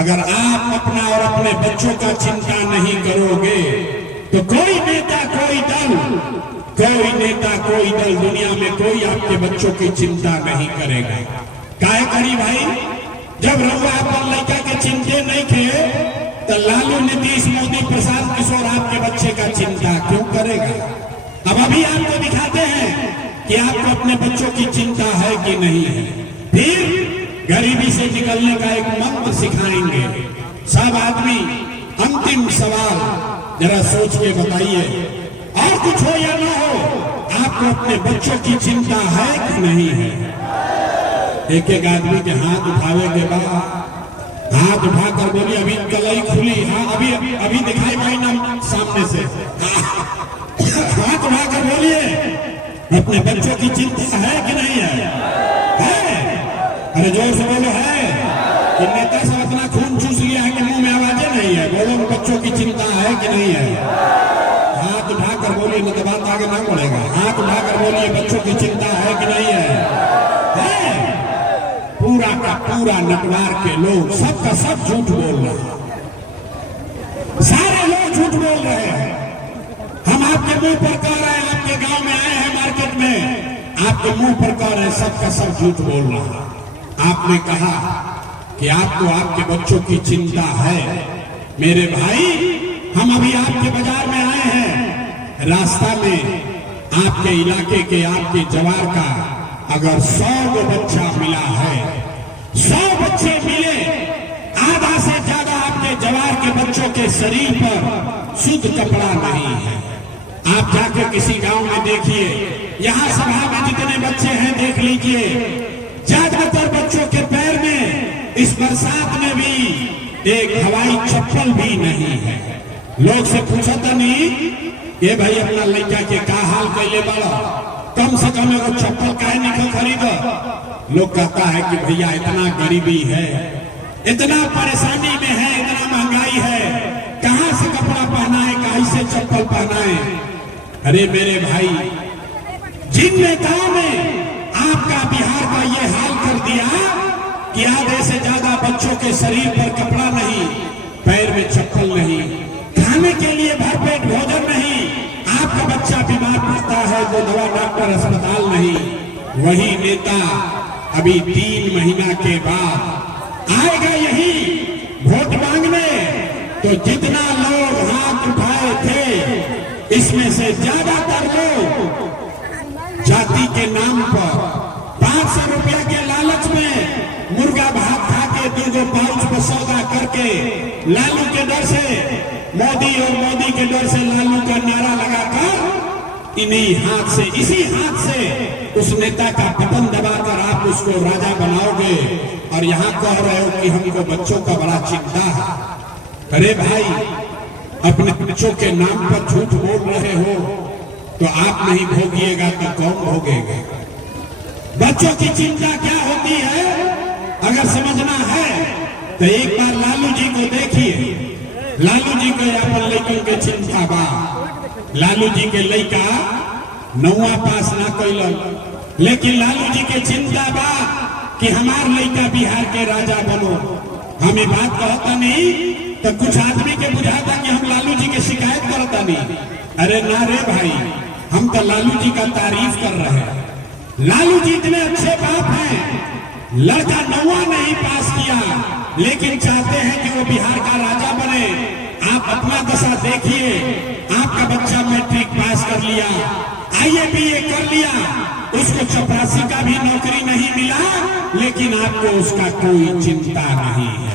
अगर आप अपना और अपने बच्चों का चिंता नहीं करोगे तो कोई नेता कोई दल दुनिया में कोई आपके बच्चों की चिंता नहीं करेगा। काहे करी भाई? जब रउआ अपन लड़का के चिंते नहीं थे तो लालू, नीतीश, मोदी, प्रशांत किशोर आपके बच्चे का चिंता क्यों करेगा? अब अभी आपको दिखाते हैं कि आपको अपने बच्चों की चिंता है कि नहीं है। फिर गरीबी से निकलने का एक मंत्र सिखाएंगे। सब आदमी अंतिम सवाल जरा सोच के बताइए, और कुछ हो या ना हो, आपको अपने बच्चों की चिंता है कि नहीं है? एक एक आदमी के हाथ उठावे के बाद हाथ उठाकर बोली, अभी कलाई खुली। हाँ, अभी दिखाई भाई ना सामने से। हाथ उठाकर बोलिए, अपने बच्चों की चिंता है कि नहीं है? अरे जोर से बोलो, है? कि नेता सब अपना खून चूस लिया है कि मुंह में आवाजें नहीं है? बोलो, बच्चों की चिंता है कि नहीं है? हाथ उठाकर बोलिए, नहीं तो बात आगे ना बढ़ेगा। हाथ उठाकर बोलिए, बच्चों की चिंता है कि नहीं है? पूरा का पूरा नटवार के लोग सबका सब झूठ बोल रहे हैं। सारे लोग झूठ बोल रहे हैं। हम आपके मुंह पर कह रहे हैं, आपके गांव में आए हैं मार्केट में, आपके मुंह पर कह रहे हैं, सबका सब झूठ बोल रहा है। आपने कहा कि आपको आपके बच्चों की चिंता है। मेरे भाई, हम अभी आपके बाजार में आए हैं, रास्ता में आपके इलाके के आपके जवार का अगर 100 बच्चा मिला है, 100 बच्चे मिले, आधा से ज्यादा आपके जवार के बच्चों के शरीर पर शुद्ध कपड़ा नहीं है। आप जाकर किसी गांव में देखिए, यहाँ सभा में जितने बच्चे हैं देख लीजिए, ज्यादातर बच्चों के पैर में इस बरसात में भी एक हवाई चप्पल भी नहीं है। लोग से पूछा था नहीं, ये भाई अपना लड़का के का हाल कैले बड़ा, कम से कम एगो चप्पल काहे नहीं खरीदो? लोग कहता है कि भैया इतना गरीबी है, इतना परेशानी में है, इतना महंगाई है, कहां से कपड़ा पहना है, कहां से चप्पल पहना है? अरे मेरे भाई, जिन नेताओं ने आपका बिहार का ये हाल कर दिया कि आधे से ज्यादा बच्चों के शरीर पर कपड़ा नहीं, पैर में चप्पल नहीं, खाने के लिए भरपेट भोजन नहीं, आपका बच्चा बीमार पड़ता है तो दवा डॉक्टर अस्पताल नहीं, वही नेता अभी 3 महीना के बाद आएगा यही वोट मांगने, तो जितना लोग हाथ उठाए थे इसमें से ज्यादातर लोग जाति के नाम पर 500 रुपया के लालच में मुर्गा भात खा के 2 पाउच पर सौदा करके लालू के डर से, मोदी और मोदी के डर से लालू का नारा लगाकर इन्हीं हाथ से, इसी हाथ से उस नेता का बटन दबाकर आप उसको राजा बनाओगे और यहाँ कह रहे हो कि हमको बच्चों का बड़ा चिंता है। अरे भाई, अपने बच्चों के नाम पर झूठ बोल रहे हो तो आप नहीं भोगिएगा तो कौन भोगेगा? बच्चों की चिंता क्या होती है अगर समझना है तो एक बार लालू जी को देखिए। लालू जी को अपन लड़कों के चिंता बा। लालू जी के लड़का 9वां पास ना कैलन, लेकिन लालू जी के चिंता बा कि हमार लड़का बिहार के राजा बनो। हमें बात कहता नहीं तो कुछ आदमी के बुझाता कि हम लालू जी के शिकायत करता नहीं। अरे ना रे भाई, हम तो लालू जी का तारीफ कर रहे हैं। लालू जी इतने अच्छे बाप हैं, लड़का 9वां नहीं पास किया लेकिन चाहते हैं कि वो बिहार का राजा बने। आप अपना दशा देखिए, आपका बच्चा मैट्रिक पास कर लिया, IABA कर लिया, उसको चपरासी का भी नौकरी नहीं मिला, लेकिन आपको उसका कोई चिंता नहीं है।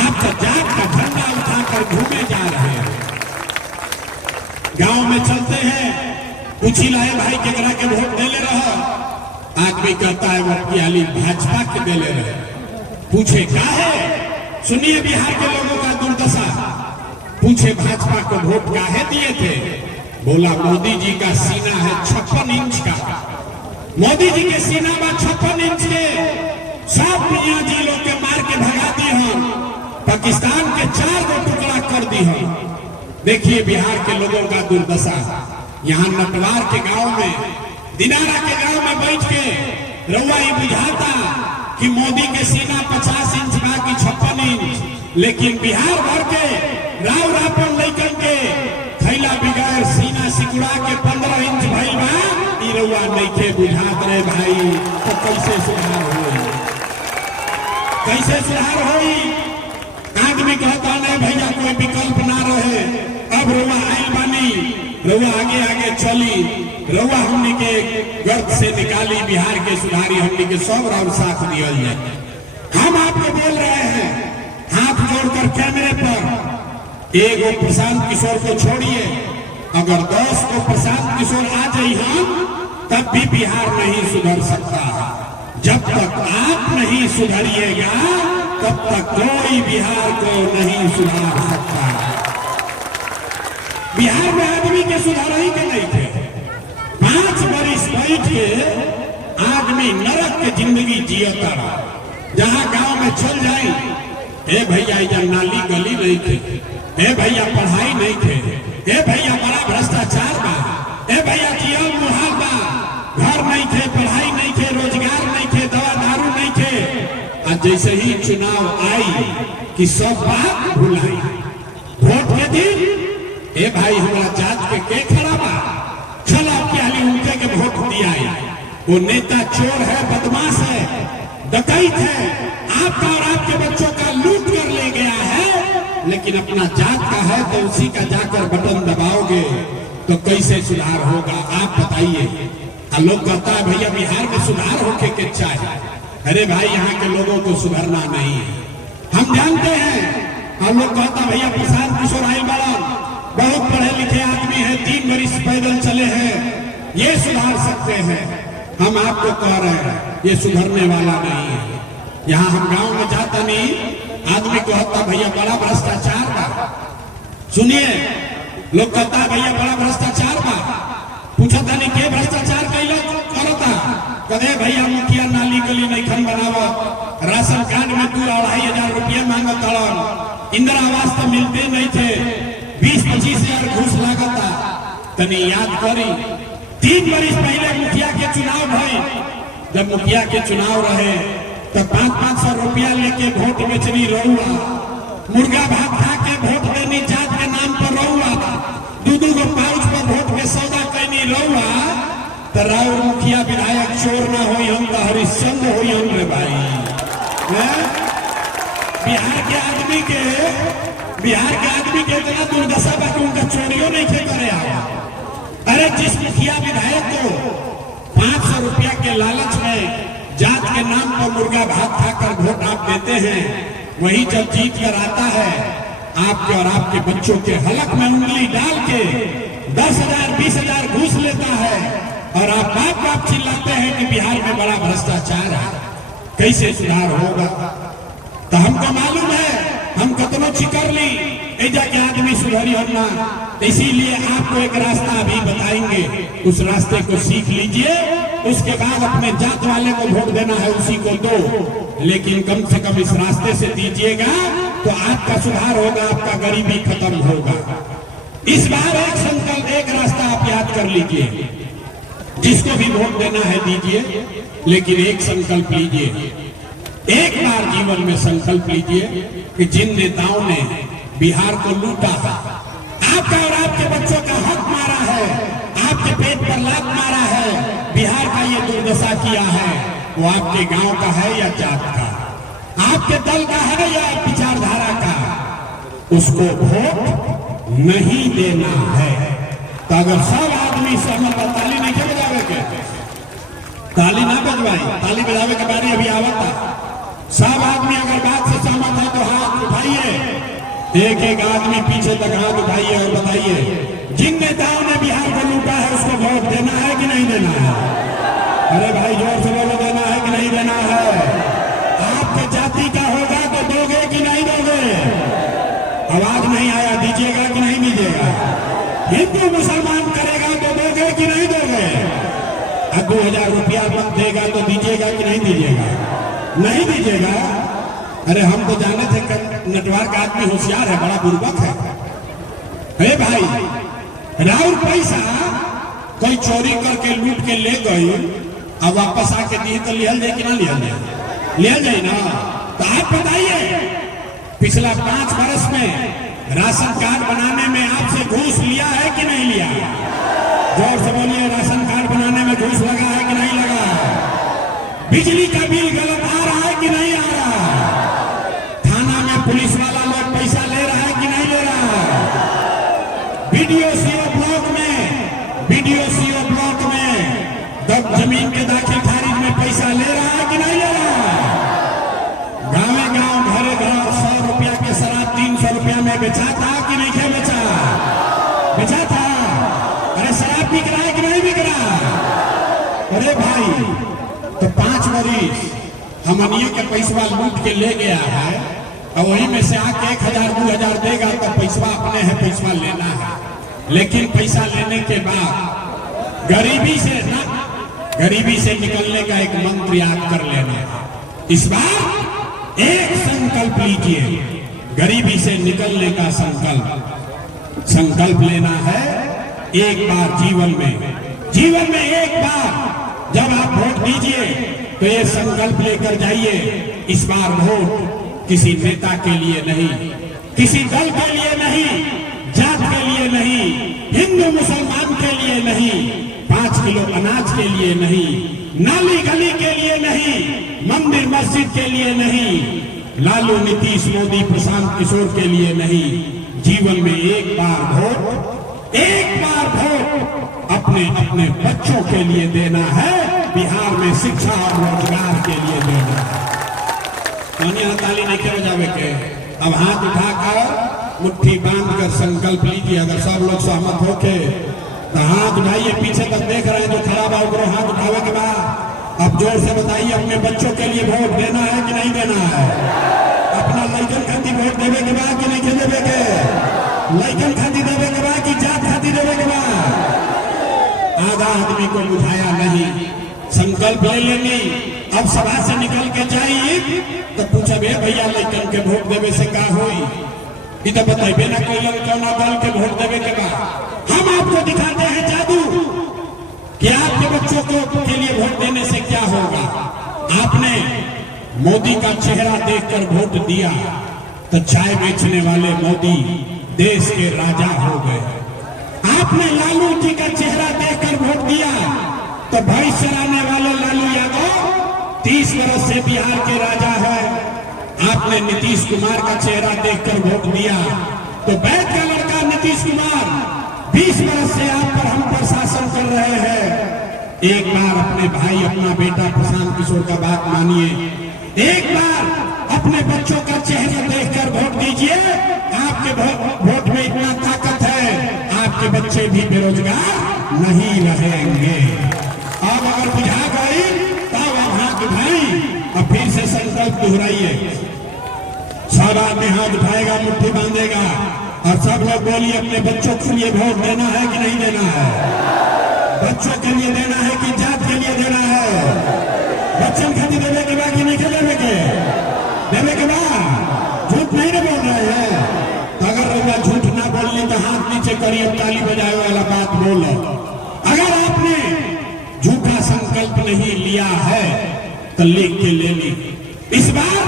आप तो जात का झंडा उठाकर घूमे जा रहे हैं। गांव में चलते हैं, पूछी लाए भाई केकरा के वोट देले रहो, आदमी कहता है वो पियाली भाजपा के देले रहे। पूछे का है? सुनिए बिहार के लोगों का दुर्दशा। पूछे भाजपा को वोट काहे दिए थे? बोला मोदी जी का सीना है 56 इंच का। मोदी जी के सीना में 56 इंच के सब मियां जी लोग के मार के भगा दी हम, पाकिस्तान के 4 टुकड़ा कर दी हम। देखिए बिहार के लोगों का दुर्दशा। यहाँ नटवार के गांव में, दिनारा के गांव में बैठ के रउआ ही बुझाता कि मोदी के सीना 50 इंच बाकी 56 इंच। लेकिन बिहार भर के राव रापन लैकन के थैला बिगैर सीना सिकुड़ा के 15 इंच भइल बा ई रउआ नइखे बुझात रे भाई। तो कैसे सुधार होई, कैसे सुधार होई? आदमी कहता नहीं भैया कोई विकल्प ना रहे, अब रउआ आइल बानी, रउआ आगे आगे चली, रउआ हमने के गर्त से निकाली, बिहार के सुधारी, हमने के सब राव साथ दिया जाए। हम आपको बोल रहे हैं हाथ जोड़कर कैमरे पर, एगो प्रशांत किशोर को छोड़िए, अगर 10 को प्रशांत किशोर आ जाए हम तब भी बिहार नहीं सुधर सकता। जब तक आप नहीं सुधरिएगा तब तक कोई बिहार को नहीं सुधार सकता। बिहार में आदमी के सुधार ही के नहीं थे। 5 वर्ष बैठ के आदमी नरक के जिंदगी जियता, जहां गांव में चल जाए, ए भैया इधर नाली गली नहीं थे, ए भैया पढ़ाई नहीं थे, ए भैया बड़ा भ्रष्टाचार बा, ए भैया जियल मुहाल बा, घर नहीं थे, पढ़ाई नहीं थे, रोजगार नहीं थे, दवा दारू नहीं थे। आज जैसे ही चुनाव आई कि सब बात भुलाई, वोट के दिन ए भाई हमारा जात के खड़ा बा, चलो क्या उनके के वोट दिया, वो नेता चोर है, बदमाश है, डकैत है, आपका और आपके बच्चों का लूट कर ले गया है, लेकिन अपना जात का है तो उसी का जाकर बटन दबाओगे तो कैसे सुधार होगा आप बताइए। लोग कहता है भैया बिहार में सुधार होके के चाहिए, अरे भाई यहाँ के लोगों को सुधरना नहीं है, हम जानते हैं। हम लोग कहता भैया प्रशांत किशोर आइल बड़ा बहुत पढ़े लिखे आदमी है, 3 वर्ष पैदल चले हैं, ये सुधार सकते हैं। हम आपको कह रहे हैं ये सुधरने वाला नहीं है। यहाँ हम गांव में जाता नहीं, आदमी को कहता भैया बड़ा भ्रष्टाचार बा, सुनिए लोग कहता भैया बड़ा भ्रष्टाचार बा, पूछा था नहीं के भ्रष्टाचार कैला करता, कदे भैया मुखिया नाली गली नहीं खन बनावा, राशन कार्ड में 2-2.5 हजार रुपया मांगत तड़न, इंदिरा आवास तो मिलते नहीं थे, 20-25 हजार घूस लागता। तनी याद करी 3 वर्ष पहले मुखिया के चुनाव भई, जब मुखिया के चुनाव रहे तो 500 रुपया लेके वोट बेचनी रहुआ, मुर्गा भात खा के वोट देनी जात के नाम पर रहुआ, 2-2 गो पाउच पर वोट के सौदा कैनी रहुआ, तो राव मुखिया विधायक चोर ना होई हम तो हरिश्चंद्र होई हम रे भाई। बिहार के आदमी के इतना दुर्दशा बा कि उनका चोरियों नहीं थे करे आवा। अरे जिस मुखिया विधायक को 500 रुपया के लालच में जात के नाम पर मुर्गा भात खाकर वोट आप देते हैं, वही जब जीत कर आता है आपके और आपके बच्चों के हलक में उंगली डाल के 10,000 20,000 घूस लेता है और आप बाप बाप चिल्लाते हैं कि बिहार में बड़ा भ्रष्टाचार है, कैसे सुधार होगा? तो हमको मालूम है हम कतनो चिकर ली ऐजा के आदमी सुधरी होना, इसीलिए आपको एक रास्ता अभी बताएंगे, उस रास्ते को सीख लीजिए, उसके बाद अपने जात वाले को वोट देना है उसी को दो, लेकिन कम से कम इस रास्ते से दीजिएगा तो आपका सुधार होगा, आपका गरीबी खत्म होगा। इस बार एक संकल्प, एक रास्ता आप याद कर लीजिए, जिसको भी वोट देना है दीजिए, लेकिन एक संकल्प लीजिए, एक बार जीवन में संकल्प लीजिए कि जिन नेताओं ने बिहार को लूटा, आपका और आपके बच्चों का हक मारा है, आपके पेट पर लात मारा है, बिहार का ये दुर्दशा किया है, वो आपके गांव का है या जात का, आपके दल का है या विचारधारा का, उसको वोट नहीं देना है। तो अगर सब आदमी सहमत, ताली नहीं क्या बजावे के, ताली ना बजवाई, ताली बजावे के बारे अभी आवता, सब आदमी अगर बात से सहमत है तो हाथ उठाइए, एक एक आदमी पीछे तक हाथ उठाइए और बताइए जिन नेताओं ने बिहार को लूटा है उसको वोट देना है कि नहीं देना है? अरे भाई जोर से बोलो, देना है कि नहीं देना है? आपके जाति का होगा तो दोगे कि नहीं दोगे? आवाज नहीं आया, दीजिएगा कि नहीं दीजिएगा? हिंदू मुसलमान करेगा तो दोगे कि नहीं दोगे? 2000 रुपया देगा तो दीजिएगा कि नहीं दीजिएगा? नहीं दीजिएगा? अरे हम तो जाने थे नटवार का आदमी होशियार है, बड़ा बुर्बक है। हे भाई, राउर पैसा कोई चोरी करके लूट के ले गई, अब वापस आके दिए तो लिया जाए कि ना लिया जाए? लिया जाए ना? तो आप बताइए पिछला 5 वर्ष में राशन कार्ड बनाने में आपसे घूस लिया है कि नहीं लिया? जोर से बोलिए, राशन कार्ड बनाने में घूस लगा है कि नहीं लगा? बिजली का बिल गलत आ रहा है कि नहीं आ रहा? थाना में पुलिस वाला लोग पैसा ले रहा है कि नहीं ले रहा? बीडीओ सीओ ब्लॉक में जमीन के दाखिल खारिज में पैसा ले रहा है कि नहीं ले रहा? गाँव गाँव घरे घर 100 रुपया के शराब 300 रुपया में बेचा था कि नहीं क्या बेचा? बेचा था। अरे शराब बिक रहा है कि नहीं बिक रहा? अरे भाई, तो 5 वरिष्ठ हमनिए के पैसा लूट के ले गया है और वही में से आके 1000 2000 देगा तो पैसा अपने है, पैसा लेना है। लेकिन पैसा लेने के बाद गरीबी से निकलने का एक मंत्र याद कर लेना है। इस बार एक संकल्प लीजिए, गरीबी से निकलने का संकल्प लेना है। एक बार जीवन में एक बार जब आप वोट दीजिए तो ये संकल्प लेकर जाइए, इस बार वोट किसी नेता के लिए नहीं, किसी दल के लिए नहीं, जात के लिए नहीं, हिंदू मुसलमान के लिए नहीं, 5 किलो अनाज के लिए नहीं, नाली गली के लिए नहीं, मंदिर मस्जिद के लिए नहीं, लालू नीतीश मोदी प्रशांत किशोर के लिए नहीं। जीवन में एक बार वोट अपने अपने बच्चों के लिए देना है। बिहार में शिक्षा और रोजगार के लिए देना है। ताली नहीं क्यों जावे के? अब हाथ उठाकर मुट्ठी बांधकर संकल्प लीजिए। अगर सब लोग सहमत होके तो हाथ उठाइए। पीछे तक देख रहे हैं जो खड़ा बा उनको हाथ उठावे के बाद अब जोर से बताइए, अपने बच्चों के लिए वोट देना है कि नहीं देना है? अपना लड़कन खातिर वोट देवे के बाद कि नहीं देवे के? लड़कन खातिर देवे के बाद कि जात खातिर देवे के बाद? आधा आदमी को बुझाया नहीं, संकल्प ले लेंगे। अब सभा से निकल के जाइए तो पूछे भैया लड़कन के वोट देवे से क्या होई? तो बताइए ना कोई कौन दल के वोट देवे के बाद हम आपको दिखाते हैं जादू कि आपके बच्चों को के लिए वोट देने से क्या होगा। आपने मोदी का चेहरा देखकर वोट दिया तो चाय बेचने वाले मोदी देश के राजा हो गए। आपने लालू जी का चेहरा देखकर वोट दिया तो भैंस चलाने वाले लालू यादव 30 वर्ष से बिहार के राजा है। आपने नीतीश कुमार का चेहरा देखकर वोट दिया तो बैठ का लड़का नीतीश कुमार 20 वर्ष से आप पर हम पर शासन कर रहे हैं। एक बार अपने भाई अपना बेटा प्रशांत किशोर का बात मानिए, एक बार अपने बच्चों का चेहरा देखकर वोट दीजिए। आपके वोट में इतना ताकत है, आपके बच्चे भी बेरोजगार नहीं रहेंगे। अब अगर बुझा गई तब आप हाथ उठाई और फिर से संकल्प दोहराइए। सब आदमी हाथ उठाएगा, मुट्ठी बांधेगा और सब लोग बोलिए अपने बच्चों के लिए वोट देना है कि नहीं देना है? बच्चों के लिए देना है कि जात के लिए देना है? बच्चों खातिर देवे के बाद कि नहीं देवे के बाद? झूठ नहीं ना बोल रहे हैं। तो अगर झूठ ना बोलने तो हाथ नीचे करिए, ताली बजाए वाला बात बोलो। अगर आपने झूठा संकल्प नहीं लिया है तो लिख के ले ली। इस बार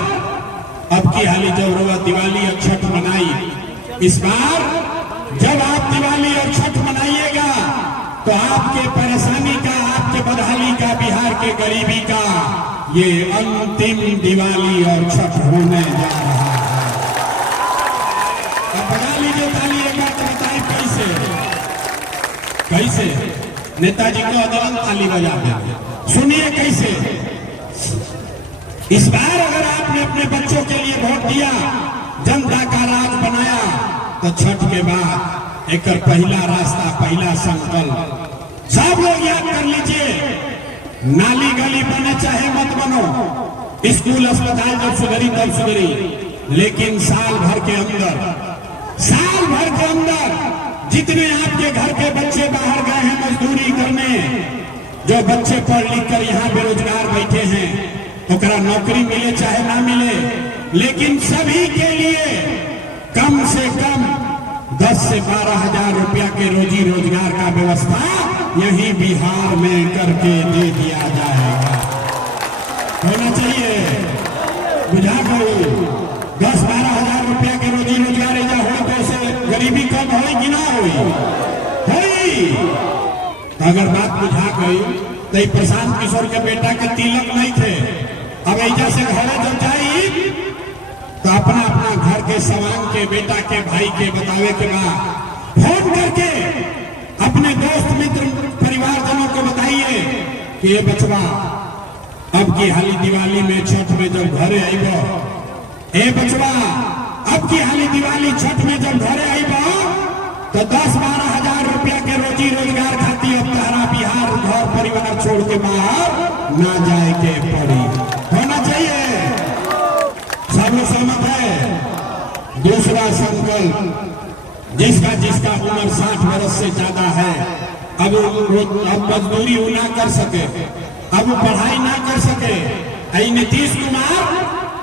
अब की हाली जब रोवा दिवाली और छठ मनाई, इस बार जब आप दिवाली और छठ मनाइएगा तो आपके परेशानी का, आपके बदहाली का, बिहार के गरीबी का ये अंतिम दिवाली और छठ होने जा रहा है। अब बजा लीजिए ताली एक बार, बताइए कैसे नेताजी को अदरन ताली बजा देंगे। सुनिए कैसे। इस बार अगर आपने अपने बच्चों के लिए वोट दिया, जनता का राज बनाया, तो छठ के बाद एक पहला रास्ता, पहला संकल्प सब लोग याद कर लीजिए। नाली गली बने चाहे मत बनो, स्कूल अस्पताल जब सुधरी तब सुधरी, लेकिन साल भर के अंदर जितने आपके घर के बच्चे बाहर गए हैं मजदूरी करने, जो बच्चे पढ़ लिख कर यहाँ बेरोजगार बैठे हैं, ओकरा नौकरी मिले चाहे ना मिले, लेकिन सभी के लिए कम से कम 10 से 12 हजार रुपया के रोजी रोजगार का व्यवस्था यही बिहार में करके दे दिया जाएगा। होना चाहिए, बुझा करो 10-12 हजार होई कि ना होई? होई। तो अगर बात बुझा गई तो ये प्रशांत किशोर के बेटा के तिलक नहीं थे। अब ऐजा से घरे जब जाई तो अपना अपना घर के सवांग के बेटा के भाई के बतावे के बाद फोन करके अपने दोस्त मित्र परिवारजनों को बताइए कि ये बचवा अब की हाली दिवाली में छठ में जब घरे आईबो, ए बचवा अब की हाली दिवाली छठ में जब घरे आईबो तो 10-12 हजार रुपया के रोजी रोजगार खाती अब तारा बिहार घर परिवार छोड़ के बाहर ना जाए के पड़ी। होना चाहिए। सब लोग सहमत है। दूसरा संकल्प, जिसका जिसका उम्र 60 वर्ष से ज्यादा है, अब मजदूरी वो ना कर सके, अब वो पढ़ाई ना कर सके। नीतीश कुमार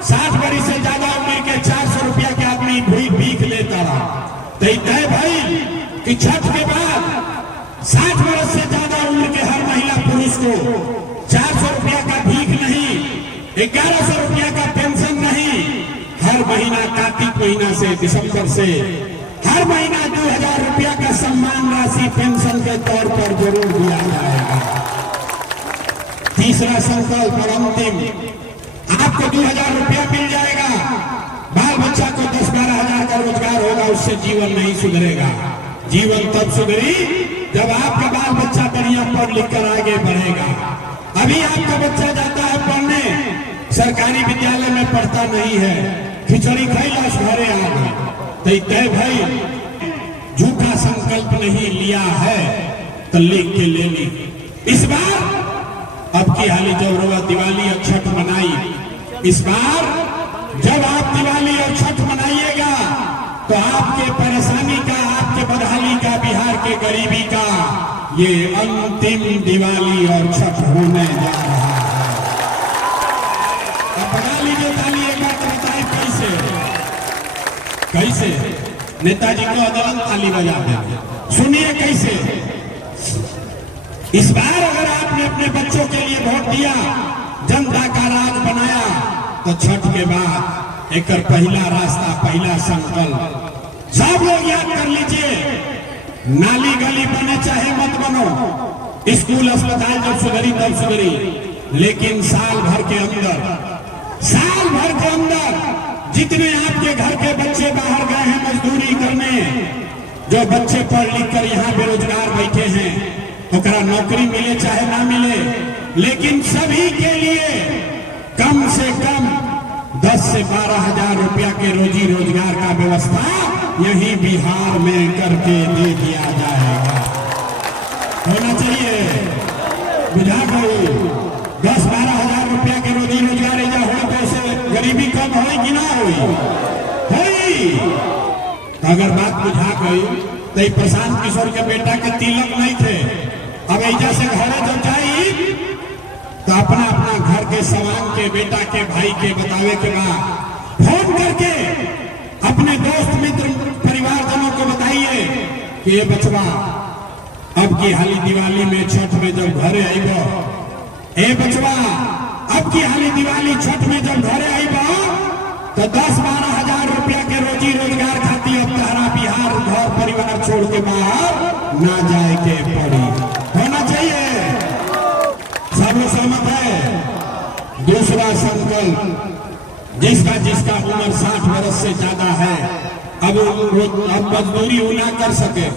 60 वर्ष से ज्यादा उम्र के 400 रुपया के आदमी भीख लेता रहा। तो तय भाई कि छठ के बाद 60 वर्ष से ज्यादा उम्र के हर महिला पुरुष को 400 रुपया का भीख नहीं, 1100 रुपया का पेंशन नहीं, हर महीना कार्तिक महीना से दिसंबर से हर महीना 2000 रुपया का सम्मान राशि पेंशन के तौर पर जरूर दिया जाएगा। तीसरा संकल्प और अंतिम, आपको 2000 रुपया मिल जाएगा, बाल बच्चा को 10-12 हजार का रोजगार होगा, उससे जीवन नहीं सुधरेगा। जीवन तब सुधरी जब आपका बाल बच्चा बढ़िया पढ़ लिख कर आगे बढ़ेगा। अभी आपका बच्चा जाता है पढ़ने, सरकारी विद्यालय में पढ़ता नहीं है, खिचड़ी खैलाश घरे आ गए। तो तय भाई झूठा संकल्प नहीं लिया है तो लिख के ले ली। इस बार अब की हाली जब रोवा दिवाली और छठ मनाई, इस बार जब आप दिवाली और छठ मनाइएगा तो आपके परेशानी का, आपके बदहाली का, बिहार के गरीबी का ये अंतिम दिवाली और छठ होने जा रहा है। अब बना लीजिए ताली एक बार, बताए कैसे कैसे नेताजी को अदलन ताली बजा दे। सुनिए कैसे। इस बार अगर आपने अपने बच्चों के लिए वोट दिया, जनता का राज बनाया, तो छठ के बाद एक पहला रास्ता, पहला संकल्प सब लोग याद कर लीजिए। नाली गली बने चाहे मत बनो, स्कूल अस्पताल जब सुधरी तब सुधरी, लेकिन साल भर के अंदर जितने आपके घर के बच्चे बाहर गए हैं मजदूरी करने, जो बच्चे पढ़ लिख कर यहाँ बेरोजगार बैठे हैं, ओकरा नौकरी मिले चाहे ना मिले, लेकिन सभी के लिए कम से कम 10 से 12 हजार रुपया के रोजी रोजगार का व्यवस्था यही बिहार में करके दे दिया जाएगा। होना चाहिए। बुझा गई 10-12 हजार रुपया के रोजी रोजगार या हो तो से गरीबी कम हो कि ना होई? तो अगर बात बुझा गई तो ये प्रशांत किशोर के बेटा के तिलक नहीं थे। अब ऐजा से घरे जब जाई तो अपना अपना घर के सवांग के बेटा के भाई के बतावे के बाद फोन करके अपने दोस्त मित्र परिवारजनों को बताइए कि ये बचवा अब की हाली दिवाली में छठ में जब घरे आईबो, ए बचवा अब की हाली दिवाली छठ में जब घरे आईबो तो 10-12 हजार रुपया के रोजी रोजगार खाती अब तारा बिहार घर परिवार छोड़ के बाहर ना जाए के पड़ी। होना चाहिए। सब लोग सहमत है। दूसरा संकल्प, जिसका जिसका उम्र 60 वर्ष से ज्यादा है, अब मजदूरी वो ना कर सके,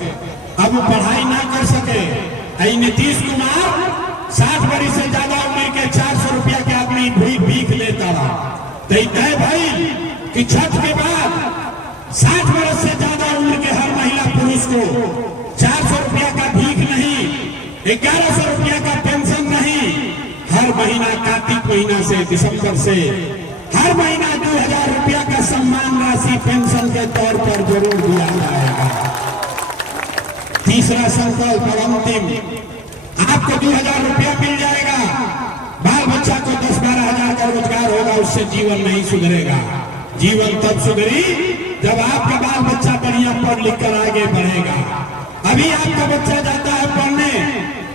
अब वो पढ़ाई ना कर सके। नीतीश कुमार 60 वर्ष से ज्यादा उम्र के 400 रुपया के आदमी भीख लेता रहा। तो तय भाई कि छठ के बाद 60 वर्ष से ज्यादा उम्र के हर महिला पुरुष को 400 रुपया का भीख नहीं, 1100 रुपया का पेंशन नहीं, हर महीना कार्तिक महीना से दिसंबर से हर महीना 2000 रुपया का सम्मान राशि पेंशन के तौर पर जरूर दिया जाएगा। तीसरा संकल्प और अंतिम, आपको 2000 रुपया मिल जाएगा, बाल बच्चा को 10-12 हजार का रोजगार होगा, उससे जीवन नहीं सुधरेगा। जीवन तब सुधरी जब आपका बाल बच्चा बढ़िया पढ़ लिख कर आगे बढ़ेगा। अभी आपका बच्चा जाता है पढ़ने,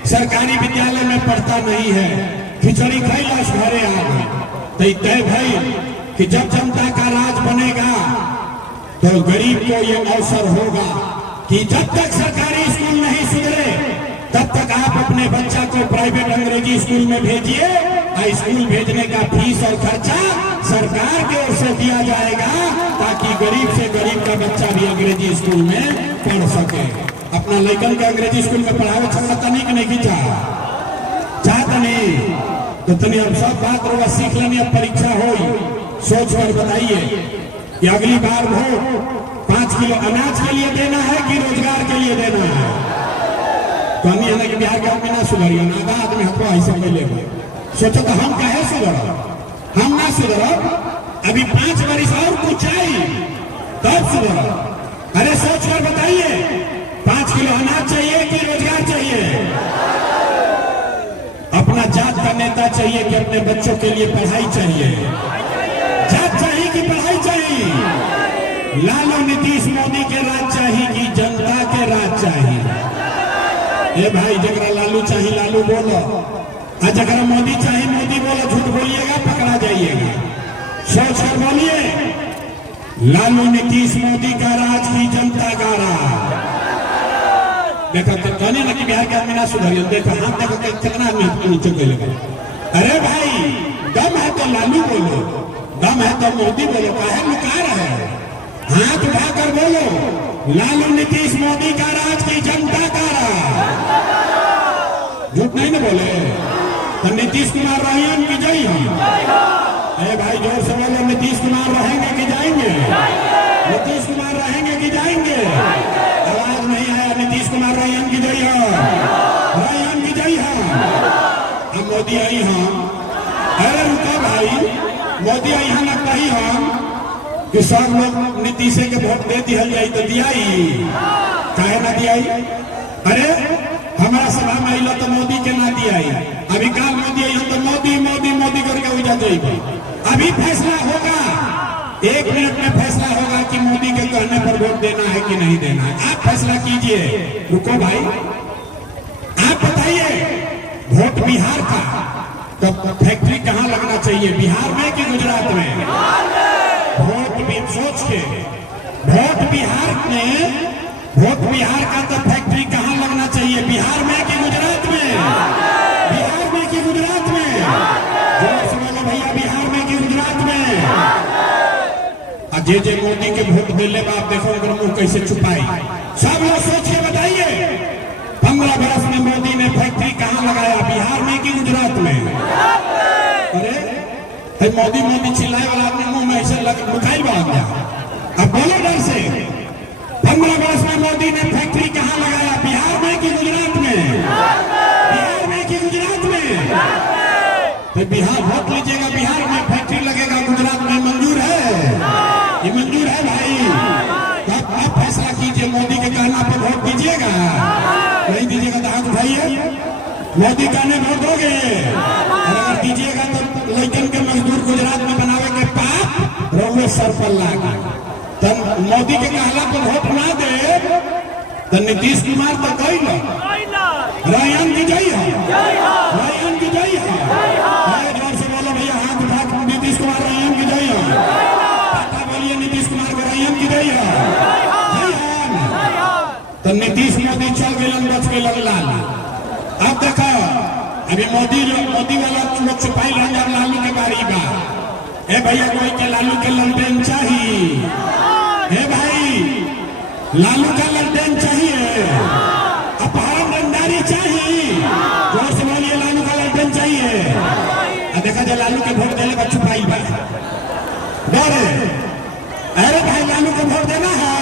सरकारी विद्यालय में पढ़ता नहीं है, खिचड़ी खैलाश घरे आ गए। तो तय भाई कि जब जनता का राज बनेगा तो गरीब को ये अवसर होगा कि जब तक सरकारी स्कूल नहीं सुधरे तब तक आप अपने बच्चा को प्राइवेट अंग्रेजी स्कूल में भेजिए। स्कूल भेजने का फीस और खर्चा सरकार की ओर से दिया जाएगा, ताकि गरीब से गरीब का बच्चा भी अंग्रेजी स्कूल में पढ़ सके। अपना लड़कन के अंग्रेजी स्कूल में पढ़ावे चाहता नहीं कि नहीं चाहता नहीं, तो तनी अब सब बात रोगा सीख लेनी। अब परीक्षा हो, सोच कर बताइए कि अगली बार वोट 5 किलो अनाज के लिए देना है कि रोजगार के लिए देना है। तो हम यहाँ के बिहार के आदमी ना सुधरिए, नागा आदमी हमको ऐसा मिले। सोचो तो हम कहे सुधरो, हम ना सुधरो। अभी 5 वर्ष और कुछ चाहिए तब सुधरो। अरे सोच कर बताइए, 5 किलो अनाज चाहिए कि रोजगार चाहिए? अपना जात का नेता चाहिए कि अपने बच्चों के लिए पढ़ाई चाहिए? जात चाहिए कि पढ़ाई चाहिए? लालू नीतीश मोदी के राज चाहिए कि जनता के राज चाहिए? ए भाई, जगरा लालू चाहिए लालू बोलो, और जगरा मोदी चाहिए मोदी बोलो। झूठ बोलिएगा पकड़ा जाइएगा। सोच कर बोलिए, लालू नीतीश मोदी का राज की जनता का राज। देखो कहने ना कि बिहार के आदमी ना सुधरिए। देखो हम देखो कितना आदमी नीचे गए। अरे भाई, दम है तो लालू बोलो, दम है तो मोदी बोलो, काहे लुका रहे? हाथ उठाकर बोलो, लालू नीतीश मोदी का राज की जनता का राज। झूठ नहीं ना बोले तो नीतीश कुमार रहेंगे कि जय हम? अरे भाई जोर से बोलो, नीतीश कुमार रहेंगे कि जाएंगे? नीतीश कुमार रहेंगे कि जाएंगे? आवाज नहीं आया। नीतीश कुमार रहेंगे कि जय हम? रहेंगे कि जय हम? मोदी आई हम। अरे रुको भाई, मोदी आई हम लगता ही हम कि सब लोग नीतीश के वोट दे दिया जाए तो दिया ही, काहे ना दिया? अरे हमारा सभा में आइलो तो मोदी के ना दिया। अभी काल मोदी आई तो मोदी मोदी मोदी करके उजा जाएगी। अभी फैसला होगा, 1 मिनट में फैसला होगा कि मोदी के कहने पर वोट देना है कि नहीं देना है। आप फैसला कीजिए। रुको भाई, आप बताइए, वोट बिहार का तो फैक्ट्री कहाँ लगना चाहिए, बिहार में कि गुजरात में? वोट भी सोच के, वोट बिहार में, वोट बिहार का तो फैक्ट्री कहाँ लगना चाहिए, बिहार में कि गुजरात में? बिहार में कि गुजरात में? जोर से बोलो भैया, बिहार में कि गुजरात में? जे मोदी के वोट मिलने में आप देखो अगर मुंह कैसे छुपाई। सब लोग सोच के बताइए, 15 वर्ष में मोदी ने फैक्ट्री कहाँ लगाया, बिहार में कि गुजरात में? अरे मोदी मोदी चिल्लाए वाला आदमी मुंह में ऐसे लुकाई बात गया। अब बोलो डर से, 15 वर्ष में मोदी ने फैक्ट्री कहाँ लगाया, बिहार में कि गुजरात में? बिहार में कि गुजरात में? तो बिहार वोट लीजिएगा, बिहार में फैक्ट्री लगेगा, गुजरात में मंजूर है? ये मंजूर है भाई? तो आप फैसला कीजिए, मोदी के कहना पर वोट दीजिएगा? नहीं दीजिएगा तो हाथ उठाइए। मोदी कहने वोट दोगे? अगर दीजिएगा तो लड़कन के मजदूर गुजरात में बनावे के पाप रोवे सर पर लागे। तो मोदी के कहला पर वोट ना दे तो नीतीश कुमार तो गई ना, रायन की जय है, रायन की जय है। जोर से बोलो भैया, हाथ उठा, नीतीश कुमार रायन की जय है। पता बोलिए, नीतीश कुमार को रायन की जय है। तो नीतीश मोदी चल गए, बच के लाल। अब देखो, अभी मोदी वाला लोग छुपाई रह जा, लालू के बारी बा। ए भैया, कोई के लालू के ललटेन चाहिए? हे भाई, लालू का ललटेन चाहिए? अपहरण रंगदारी चाहिए? जोर से बोलिए, लालू का ललटेन चाहिए? देखा जाए लालू के वोट देने का छुपाई बा डरे। अरे भाई, लालू को वोट देना है,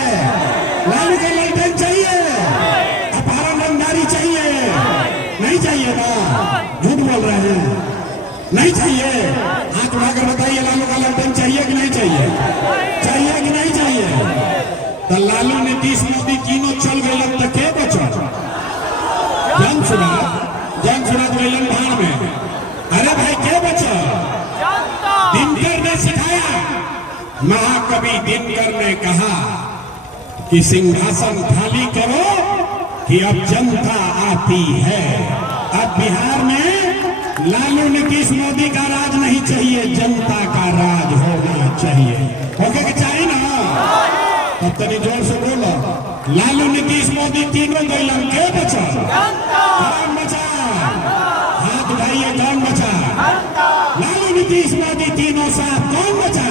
लालू का ललटेन चाहिए? अपहरण रंगदारी चाहिए? नहीं चाहिए ना? झूठ बोल रहे हैं, नहीं चाहिए। हाथ उठाकर बताइए, लालू का ललटेन चाहिए कि नहीं चाहिए? चाहिए कि नहीं चाहिए? तो लालू नीतीश मोदी तीनों चल गए तो के बचल? जन सुना गए भाड़ में। अरे भाई, के बचल? दिनकर ने सिखाया, महाकवि दिनकर ने कहा कि सिंहासन खाली करो कि अब जनता आती है। अब बिहार में लालू नीतीश मोदी का राज नहीं चाहिए, जनता का राज होना चाहिए। होके के चाहिए ना? अब तनी जोर से बोलो। लालू नीतीश मोदी तीनों गैलन के बचा? कौन बचा? हाथ उठाइए, कौन बचा? लालू नीतीश मोदी तीनों साथ कौन बचा?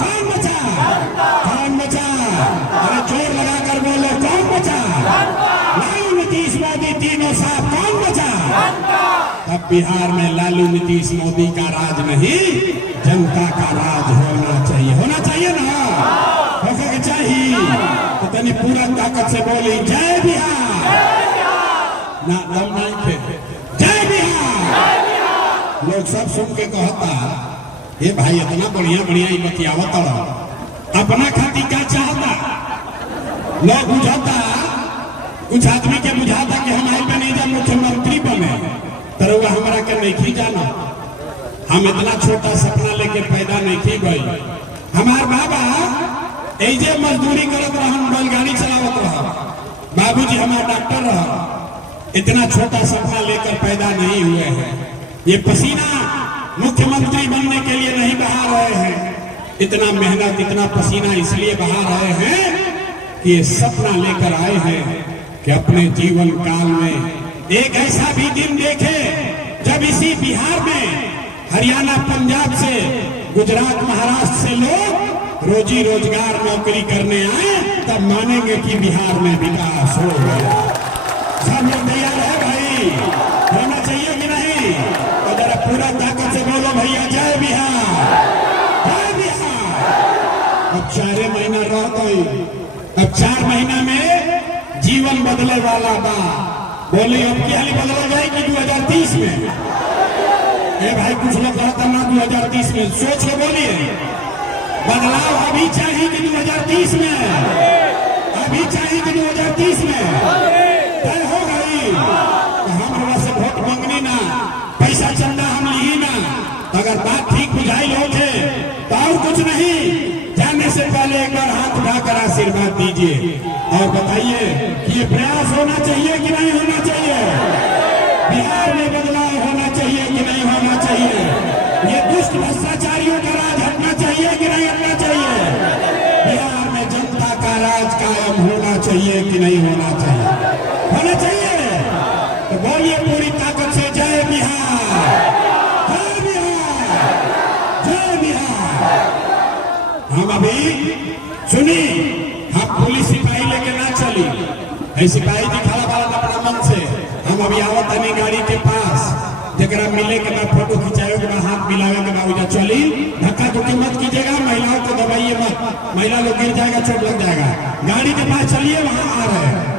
कौन बचा? कौन बचा? अरे जोर लगाकर बोलो, कौन बचा? लालू नीतीश मोदी तीनों साथ कौन बचा? अब बिहार में लालू नीतीश मोदी का राज नहीं, जनता का राज होना चाहिए। होना चाहिए ना, होना चाहिए। तो तनी पूरा ताकत से बोली जय बिहार ना, दम नहीं थे, जय बिहार। लोग सब सुन के कहता ये भाई इतना बढ़िया बढ़िया ही बतियावत अपना खाती क्या चाहता। लोग बुझाता, कुछ आदमी के बुझाता कि हम आए नहीं जब मुख्यमंत्री बने, तर वह हमारा के नहीं जाना। हम इतना छोटा सपना लेके पैदा नहीं की गई। हमार बाबा ऐसे मजदूरी करत रहन, बैलगाड़ी चलावत रहा। बाबूजी हमारा डॉक्टर रहा। इतना छोटा सपना लेकर पैदा नहीं हुए हैं। ये पसीना मुख्यमंत्री बनने के लिए नहीं बहा रहे हैं। इतना मेहनत, इतना पसीना इसलिए बहा रहे हैं कि ये सपना लेकर आए हैं कि अपने जीवन काल में एक ऐसा भी दिन देखे जब इसी बिहार में हरियाणा, पंजाब से, गुजरात, महाराष्ट्र से लोग रोजी रोजगार नौकरी करने आए, तब मानेंगे कि बिहार में विकास हो गया। सब लोग तैयार है भाई? होना चाहिए कि नहीं? तो जरा पूरा ताकत से बोलो भैया जय बिहार, जय बिहार। अब 4 महीना रह गई। अब 4 महीना में जीवन बदले वाला बा। बोली अब क्या बदला जाएगी 2030 में? ए भाई कुछ लोग कहता ना 2030 में, सोच के बोलिए। बदलाव अभी चाहिए कि 2030 में? अभी चाहिए कि 2030 में? तय हो गई तो हम लोग से वोट मांगनी ना, पैसा चंदा हम ली ना। अगर बात ठीक बुझाई होते तो और कुछ नहीं, जाने से पहले एक बार हाथ उठाकर आशीर्वाद दीजिए और बताइए कि ये प्रयास होना चाहिए कि नहीं होना चाहिए? बिहार में बदलाव होना चाहिए कि नहीं होना चाहिए? ये दुष्ट भ्रष्टाचारियों का राज हटना चाहिए कि नहीं हटना चाहिए? बिहार में जनता का राज कायम होना चाहिए कि नहीं होना चाहिए? होना चाहिए। तो बोलिए पूरी ताकत से जय बिहार, जय बिहार, जय बिहार। हम अभी सुनी, हम पुलिस सिपाही लेके ना चली, सिपाही जी खड़ा वाला अपना मन से। हम अभी आवत नहीं गाड़ी के पास, जरा मिले के बाद फोटो खिंचावे के बाद हाथ मिलावे के बाद उधर चली। धक्का धुक्की मत कीजिएगा, महिलाओं को दबाइए मत, महिला लोग गिर जाएगा, चोट लग जाएगा। गाड़ी के पास चलिए, वहां आ रहे हैं।